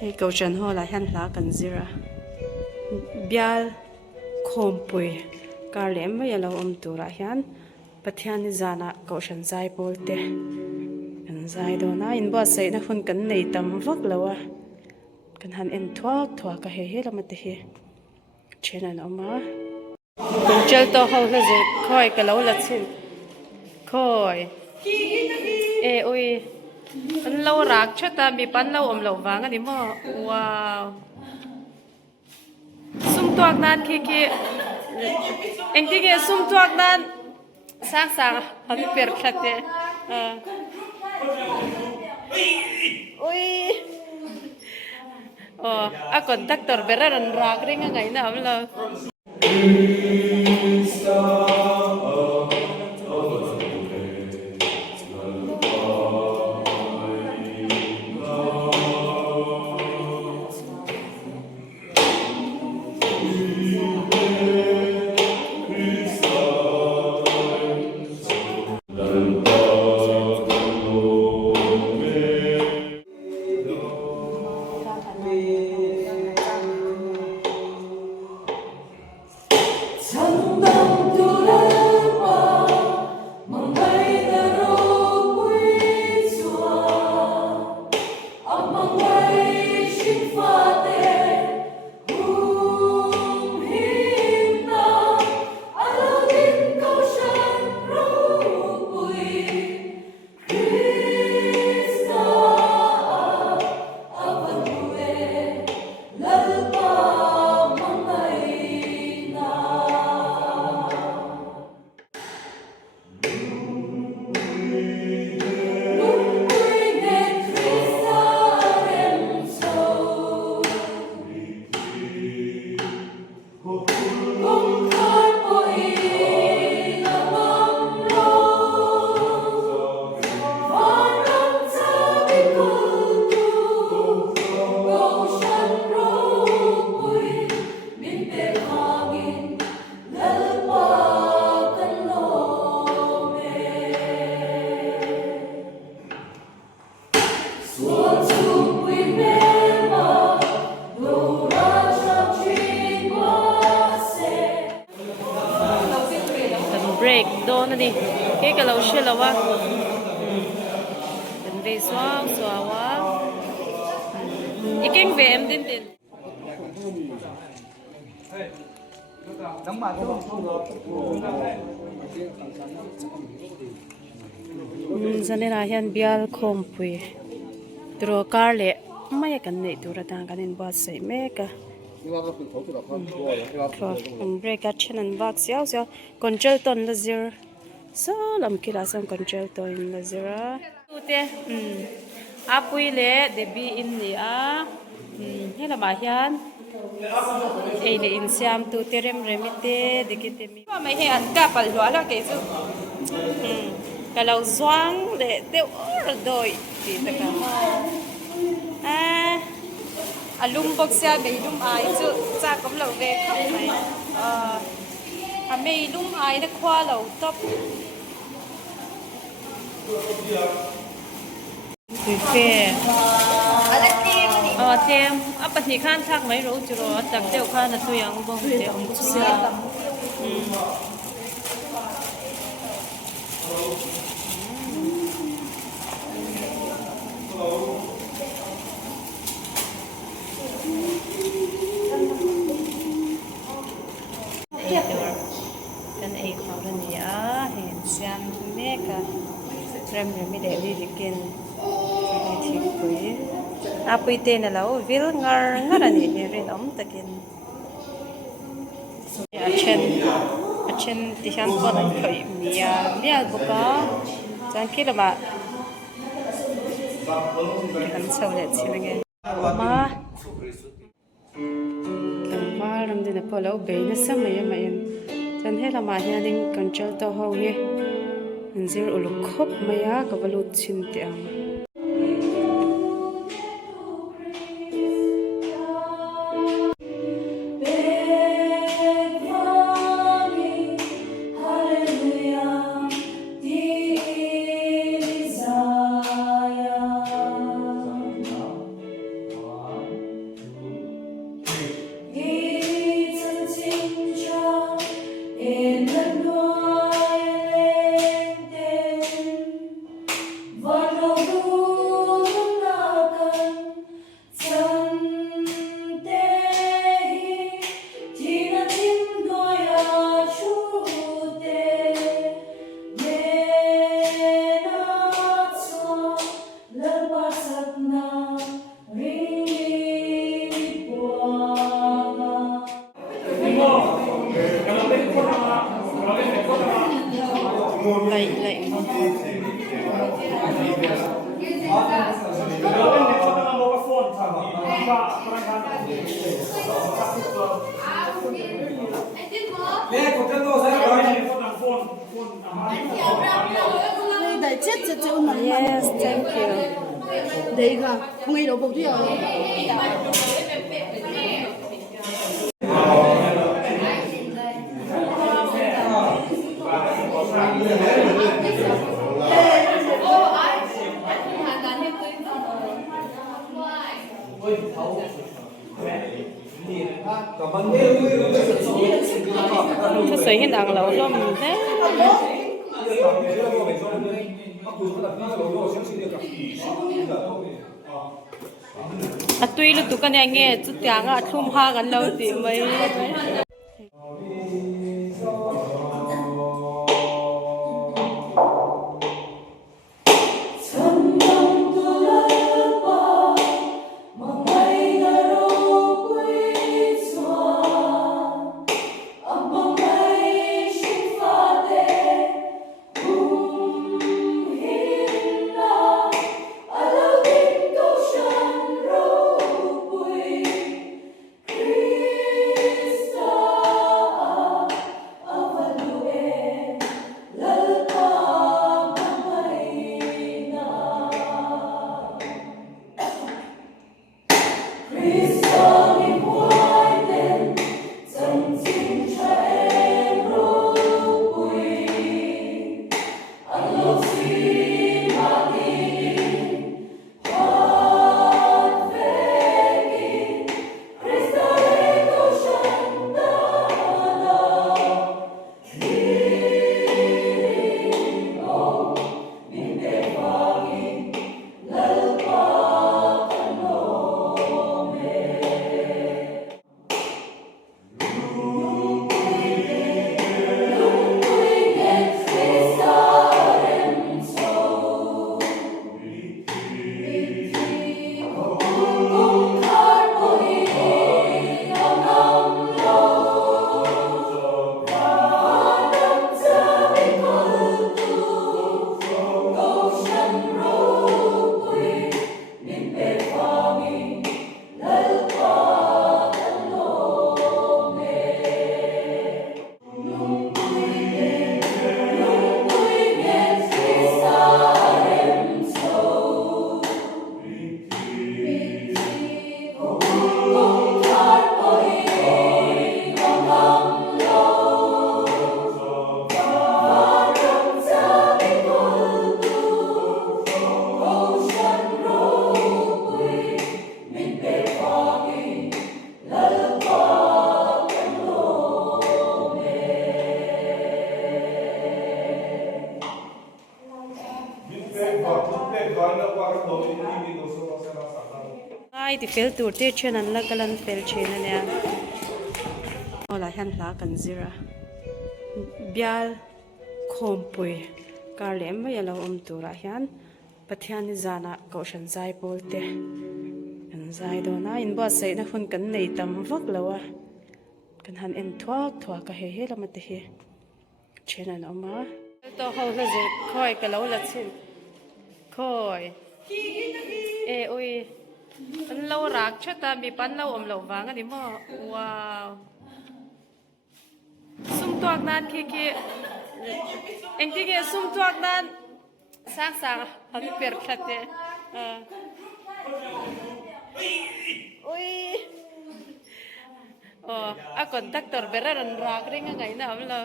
Hei câu chuyện ho là hiện lá cần zira Bial Inkhawmpui kar lem mai alo tura hian pathian zana câu chuyện Zaipawl te kan zai do na Inbuatsaih na hun kan nei tam vak lawa kan han en thwa ka he lama te hi chen an oma kun chel to ho la ze khoi ka lo la chin khoi e oi an lo rak chata mi pan lo om lo wang ani mo wow sum tuak nan ki engti ge sum tuak nan sang han per khate oi a conductor beran rak ringa ngai na amlo break don ani ke ka lo she lawa den ve swawa ikeng ve em din zanera hian Bial Inkhawmpui tro kar le mai kan nei tura ta kan Inbuatsaih meka break at chen and box yaw control ton la zir so lam kila sam control ton la zira te apui le debi in ni a hela ma hian e le in siam tu terem remite dikite mi mai he an ka pal lo la ke chu kalau zwang le te or doi ti ta ka alum bok sia be lum ai chu cha kom lo ve khap mai a me lum ai da khwa lo top fe ala tem apa thi khan thak mai ro chu ro tak teu khan na thu yang bong te om chu sia kan ai Kohhran ya hen siam meka rem mi de li dikin ai thik pui apui te na lo vil ngar ani ni rin om takin a chen ti han ko na khoi mia buka chan kilama kan sawle chinage ma ram de na polo be na samaya mayan chan hela ma hianin control to ho hi anzir ulu khop maya ka balut chin te ang Zai lại yes, thank you. Đấy cả, không nghe đâu bốc đi à? Thế sấy hiện đang lâu lắm thế. À tuy lúc tụi con này nghe chút tiếng à thum ha gần lâu thì mới ai thì fail tour te chen an la kalan fail chen ania ola han la kan zira bial khompui karlem ma yalo tura hian pathian ni zana Kohhran Zaipawl te kan zai do na Inbuatsaih na hun kan nei tam vak lawa kan han en thwa ka he lama te hi chen an oma to ho la ze khoi ka lo la chin khoi e oi an lo rak chata mi pan lo om lo wang ani mo wow sum tuak nan ki eng ti ge sum tuak nan sang hang per khate oi oh a conductor beran rak ring ngai na am lo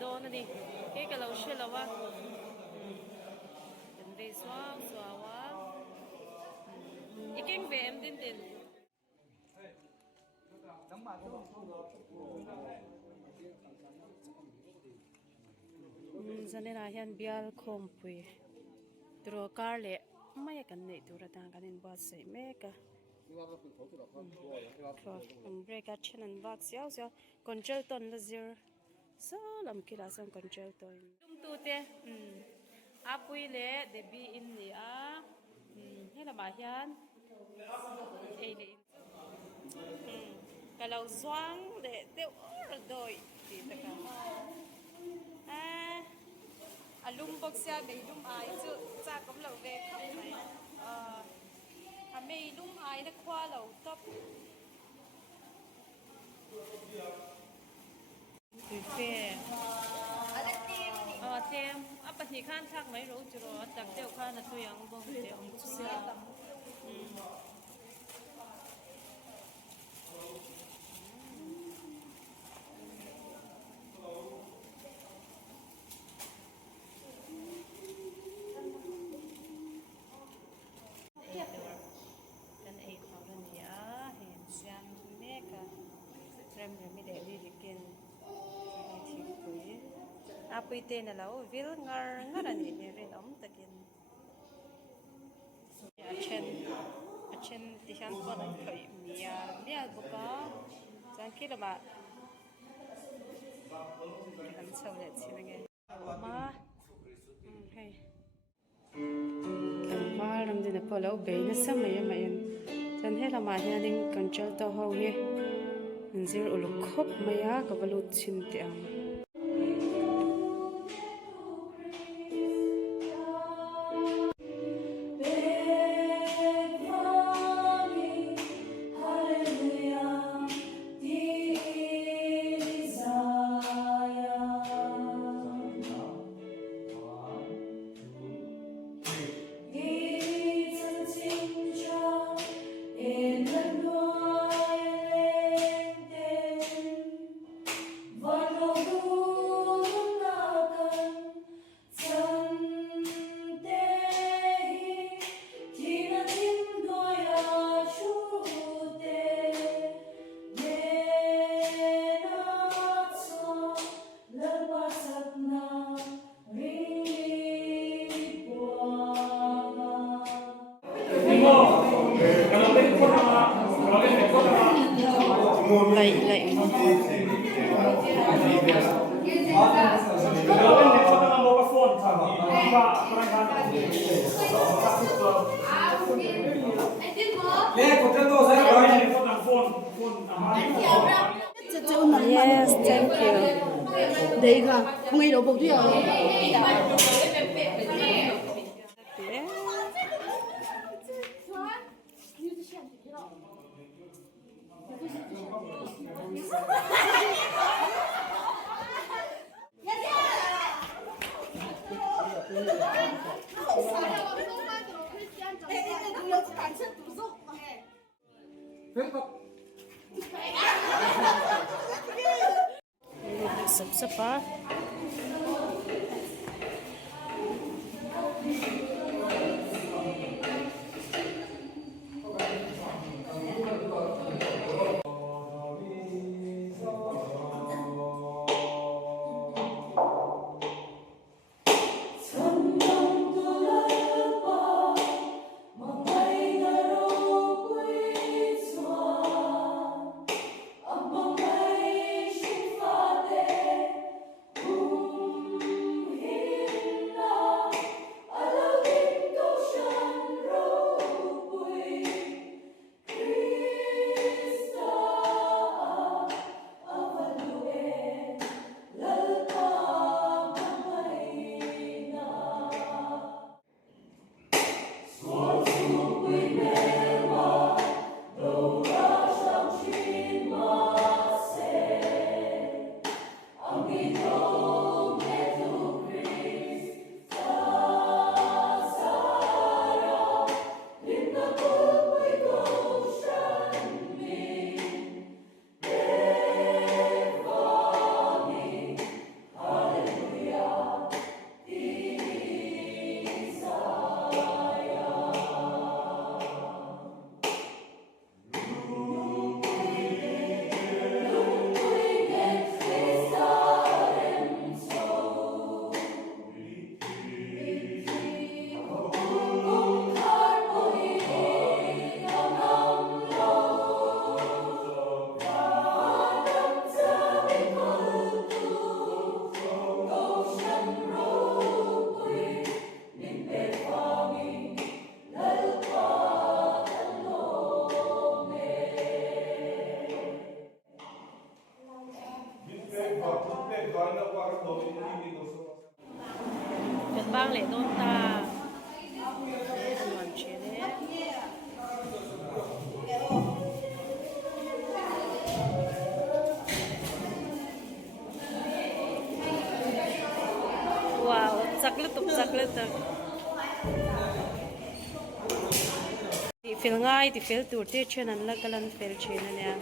đô nó đi cái lâu xưa là quá đến đây xóa xóa quá ý kiến về em tin tiền cho nên là hiện Bial Inkhawmpui từ car lệ mấy cái này từ ra đang cái Inbuatsaih mấy cái break at chân anh vác xéo xéo control ton là zero so làm kia là xong control ton tung tu te apui lệ để bi in nè hay là bà hiền ấy lệ cái lâu xoang để tiêu ở đôi thì tất cả lung bốc xe mấy lung ai chứ cha cũng lâu về không phải mấy lung ai nó qua lâu top về thêm apa thì khan thắc mấy rồi chứ rồi tập tiêu khan là tôi ăn bông tiêu xe dan ấy thảo luận nhá hiện xem mẹ cả rem rem để đi dikin thì quý apui tên là lâu vil ngar ngar anh ấy rin takin achen thì hắn có đang khởi mía boka chẳng kia là bà hắn sau này xin nghe mà hay mà làm gì nữa phải lâu bé nó sớm mấy mà chẳng hết là mà nhà đình control tao hậu nghe zero ulu khop maya ka balut chin te ang lại yes thank you đấy cả không nghe đâu bốc chứ sắp sắp á Việt bang lệ đôn ta ăn hoàn chế đấy wow chắc lứt thì phil ngay thì phil tour te chen an la kalan phil chen nè